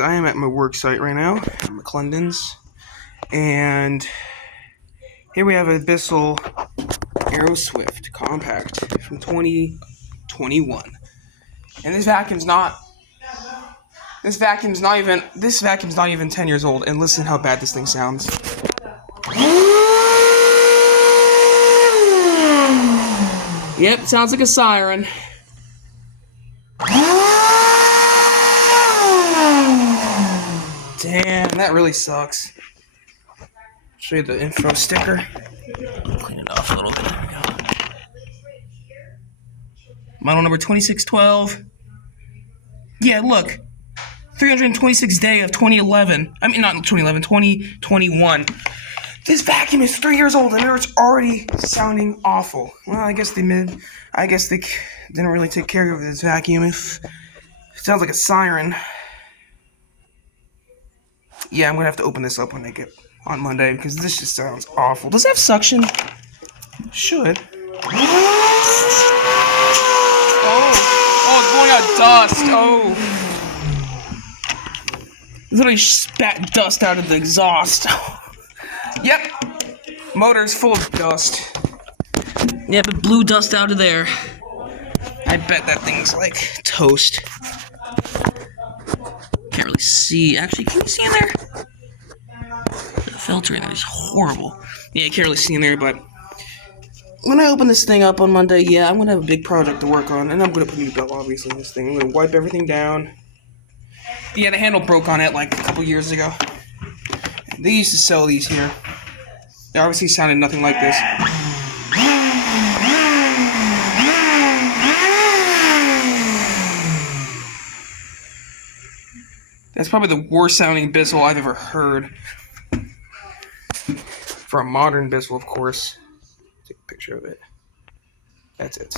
I am at my work site right now, McClendon's, and here we have a Bissell Aeroswift Compact from 2021. And this vacuum's not even 10 years old, and listen how bad this thing sounds. Yep, it sounds like a siren. Damn, that really sucks. Show you the info sticker. Clean it off a little bit. There we go. Model number 2612. Yeah, look. 326th day of 2011. I mean, not 2011, 2021. This vacuum is 3 years old and it's already sounding awful. Well, I guess they didn't really take care of this vacuum. If it sounds like a siren. Yeah, I'm gonna have to open this up when I get on Monday because this just sounds awful. Does it have suction? Should. Oh, it's blowing out dust. Oh. Literally spat dust out of the exhaust. Yep. Motor's full of dust. Yep, it blew dust out of there. I bet that thing's like toast. Can't really see. Actually, can you see in there? The filter in there is horrible. Yeah, I can't really see in there, but when I open this thing up on Monday, yeah, I'm gonna have a big project to work on, and I'm gonna put a new belt, obviously, in this thing. I'm gonna wipe everything down. Yeah, the handle broke on it like a couple years ago. They used to sell these here. They obviously sounded nothing like this. That's probably the worst sounding Bissell I've ever heard. For a modern Bissell, of course. Take a picture of it. That's it.